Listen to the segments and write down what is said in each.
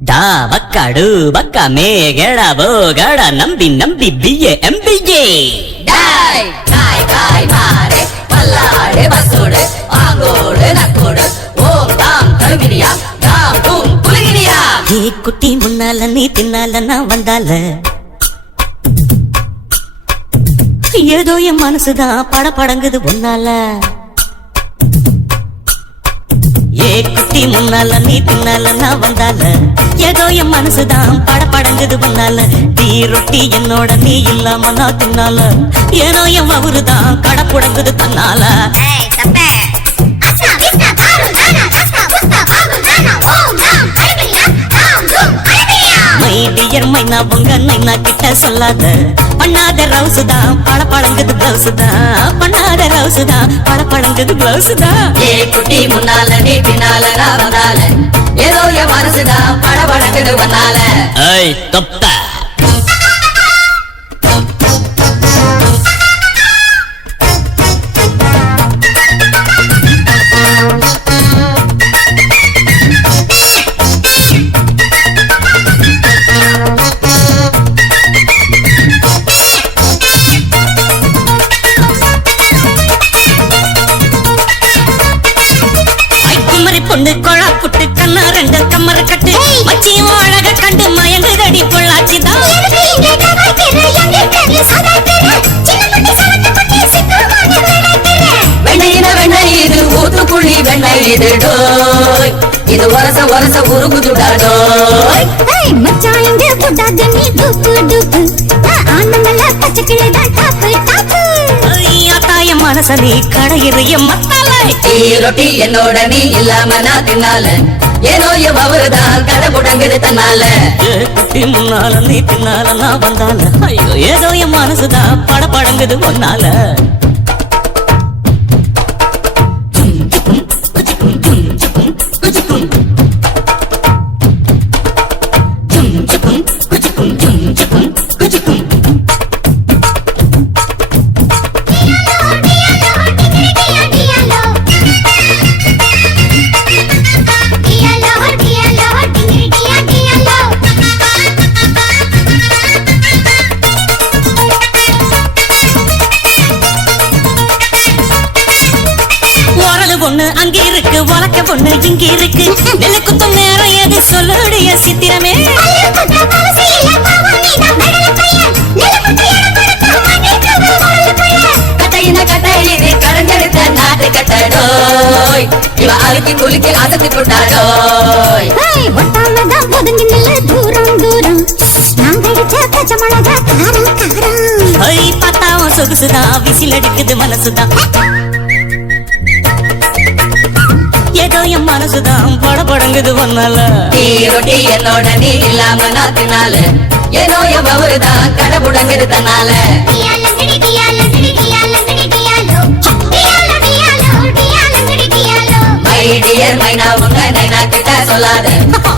ಡಾ ಬಕ್ಕಡು ಬಕ್ಕ ಮೇಗಡ ಬೋಗಡ ನಂಬಿ ನಂಬಿ ಬಿಎ ಎಂಬಿಜೆ டாய் காய் காய் மாறே பல்லாடு பசோடு ஆங்கோடு நக்கோடு ஓம் தாம் தருமினியா தாம் தூம் குலுகினியா ஏ குட்டி முன்னால நீ தின்னால நான் வந்தால ஏதோ என் மனசுதான் பட படங்குது உன்னால ஏ குட்டி முன்னால நீ பின்னால நான் வந்தால. ஏதோ என் மனசுதான் பட படங்குது உன்னால டீ ரொட்டி என்னோட நீ இல்லாம நான் தின்னால. ஏனோ என் அவருதான் கடை புடங்குது தன்னால. மைனா உங்க நைனா கிட்ட சொல்லாத. பண்ணாத தான் பட பழங்குது பிளவுஸ் தான் பண்ணாத தான் பட பழங்குது பிளவுஸ் தான் ஏ குட்டி முன்னால நீ பின்னால நான் வந்தால. ஏதோ என் மனசுதான் படபடக்குது வந்தால ஏய் தொப்ப பொண்ணு கொழா புட்டு கண்ணா ரெண்டு கம்மர கட்டு. மச்சி அழக கண்டு மயங்குதடி பொள்ளாச்சி தான். எனக்கு இங்கே கவாய்க்கிற எங்கிட்ட சதா திர சின்ன குட்டி சவத்து குட்டி சிக்குமான விளைத்திர வெண்ணையின வெண்ணெய் இது ஊத்துக்குழி வெண்ணெய் இது டோய். இது ஒரச ஒரச உருகுதுடா டோய். இங்கே போட்டாத நீ? டூப்பு டூப்பு மனச நீ கடையிறைய மத்தாலை. ரொட்டி என்னோட நீ இல்லாம நான் தின்னால. ஏனோ அவருதான் கடை முடங்குது தன்னால. குட்டி முன்னால நீ பின்னால நான் வந்தால. ஐயோ ஏதோ என் மனசுதான் பட படங்குது ஒன்னால உலக்க பொண்ணு இங்க இருக்கு. நெல்லு குத்தும் நேரம் எது? சொல்லுடைய சித்திரமே. இவ அழுக்கி குலுக்கி அசத்து சொகுசுதான். விசில் அடிக்குது மனசுதான். மனசுதான் பட படங்குது ஒன்னால டீ ரொட்டி என்னோட நீ இல்லாம நான் தின்னால ஏனோ என் அவருதான் கடை முடங்குது தன்னால. சொல்லாத.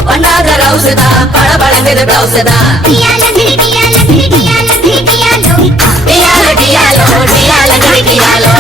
பண்ணாத ரவுஸ் தான் பட பழங்குது பிளவுஸ் தான் டியாலோ டியால டியாலோ